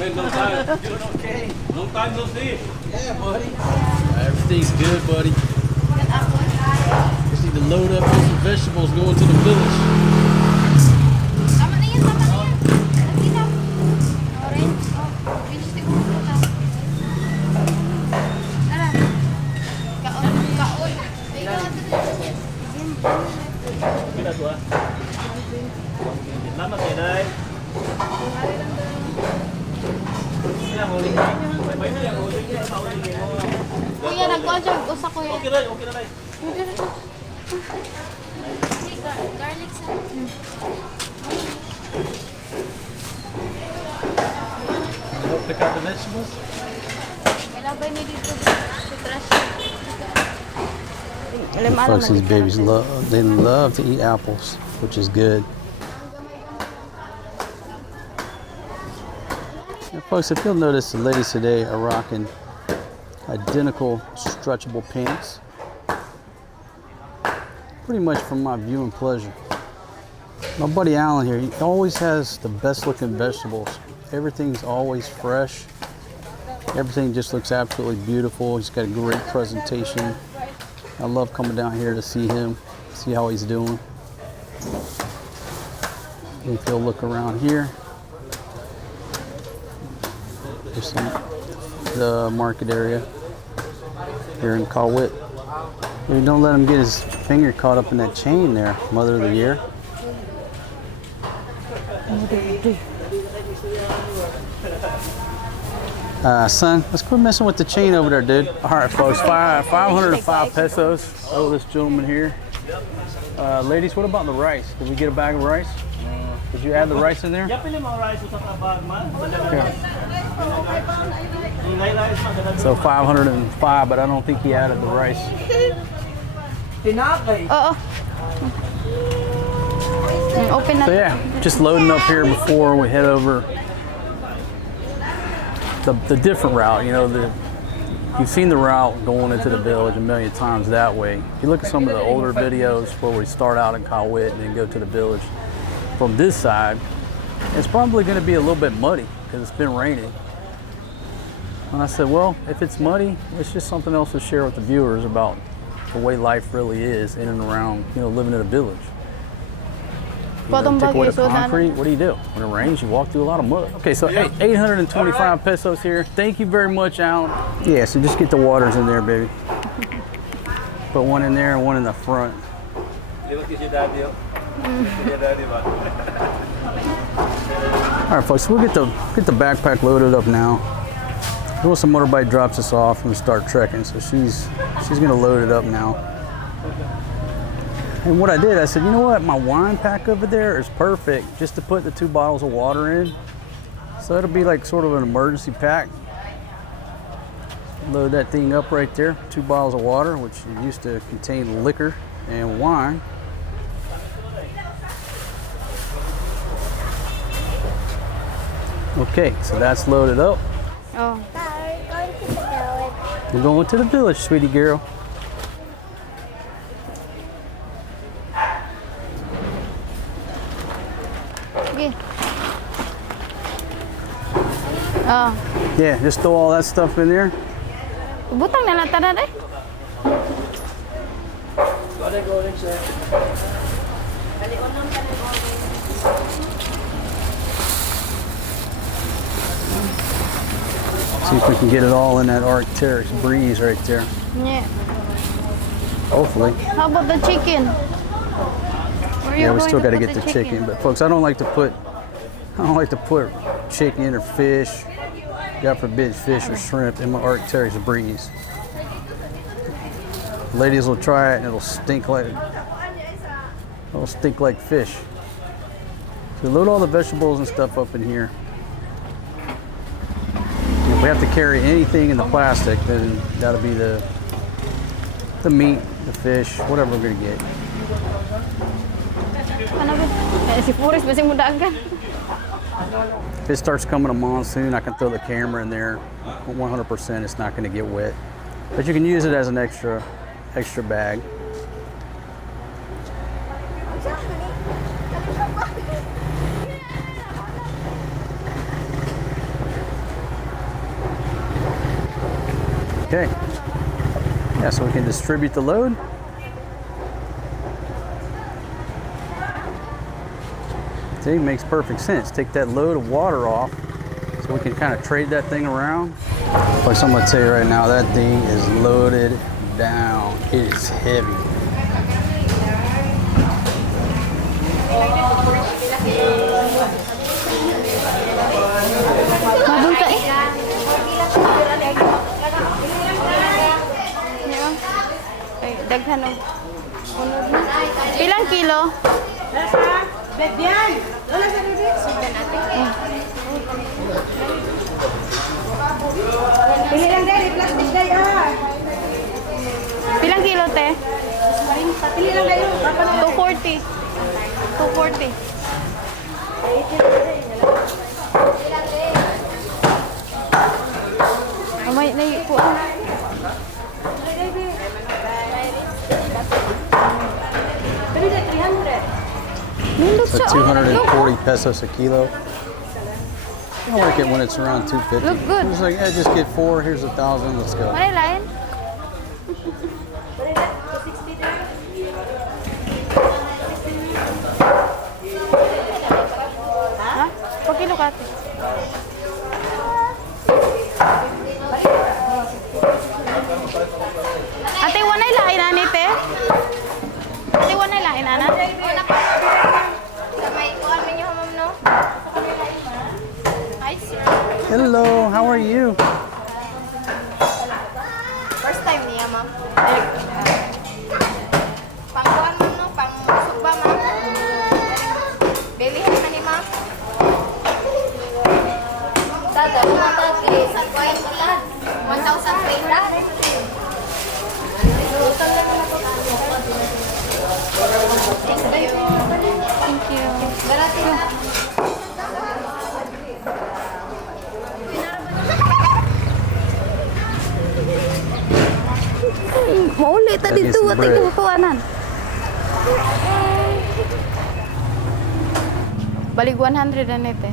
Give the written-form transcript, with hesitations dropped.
Man, long time. Doing okay? Long time no see. Yeah, buddy. Everything's good, buddy. Just need to load up on some vegetables going to the village. Kuya, nag-order ko sa kuya. Okay na lang. Garlic sa. Help pick out the vegetables? Ilabay niyo dito. Folks, these babies they love to eat apples, which is good. Now, folks, if you'll notice, the ladies today are rocking identical stretchable pants. Pretty much for my viewing pleasure. My buddy Alan here, he always has the best looking vegetables. Everything's always fresh. Everything just looks absolutely beautiful. He's got a great presentation. I love coming down here to see him, see how he's doing. If you'll look around here, there's the market area here in Kawit. You don't let him get his finger caught up in that chain there, Mother of the Year. Son, let's quit messing with the chain over there, dude. All right, folks, 505 pesos. Oh, this gentleman here. Ladies, what about the rice? Did we get a bag of rice? Did you add the rice in there? So 505, but I don't think he added the rice. So yeah, just loading up here before we head over the different route. You know, you've seen the route going into the village a million times that way. If you look at some of the older videos where we start out in Kawit and then go to the village, from this side, it's probably going to be a little bit muddy because it's been raining. And I said, well, if it's muddy, it's just something else to share with the viewers about the way life really is in and around, you know, living in a village. You know, take away the concrete, what do? When it rains, you walk through a lot of mud. Okay, so 825 pesos here. Thank you very much, Alan. Yeah, so just get the waters in there, baby. Put one in there and one in the front. All right, folks, we'll get the backpack loaded up now. Once the motorbike drops us off and we start trekking, so she's gonna load it up now. And what I did, I said, you know what, my wine pack over there is perfect just to put the 2 bottles of water in. So it'll be like sort of an emergency pack. Load that thing up right there, 2 bottles of water, which used to contain liquor and wine. Okay, so that's loaded up. Oh. We're going to the village, sweetie girl. Oh. Yeah, just throw all that stuff in there. Butang na lang tanan eh. See if we can get it all in that Arcteryx breeze right there. Yeah. Hopefully. How about the chicken? Where Yeah, you we going still to got to put get the chicken. But folks, I don't like to put chicken or fish, God forbid fish or shrimp in my Arcteryx breeze. Ladies will try it and it'll stink like fish. So load all the vegetables and stuff up in here. If we have to carry anything in the plastic, then that'll be the meat, the fish, whatever we're gonna get. Ano ba? Eh, si Puris basing mudagan. If it starts coming a monsoon, I can throw the camera in there. 100% it's not gonna get wet. But you can use it as an extra bag. Okay. Yeah, so we can distribute the load. See, makes perfect sense. Take that load of water off so we can kind of trade that thing around. Like someone tell you right now, that thing is loaded down. It is heavy. Madun ka eh. Ay, daghan og unod na. Pilang kilo? Bebyan! Wala sa bibig? Sudan natin. Pili lang dahil, plastic dahil Pilang kilo te? Pili lang dahil. 240. 240. Amay na yung kuwan. Pili dahil 300. Nindot So siya. 240 pesos a kilo. I like it when it's around 250. Look good. It's like, yeah, just get 4. Here's 1,000. Let's go. Manay lain? Ha? Pag kilo ka ate? Ate, wanay lain ani te? Ate, wanay lain ana? Hello, how are you? First time niya, ma'am. Pangkuhan mo, no? Pang-usog ba, ma'am? Bilihin na ni ma'am. Dada, umatag eh. Sa 20 lang. 1,000 lang. Thank you. Baratin na. Mauli ta That is dito, ate bread. ko kuanan. Balik 100 na nete.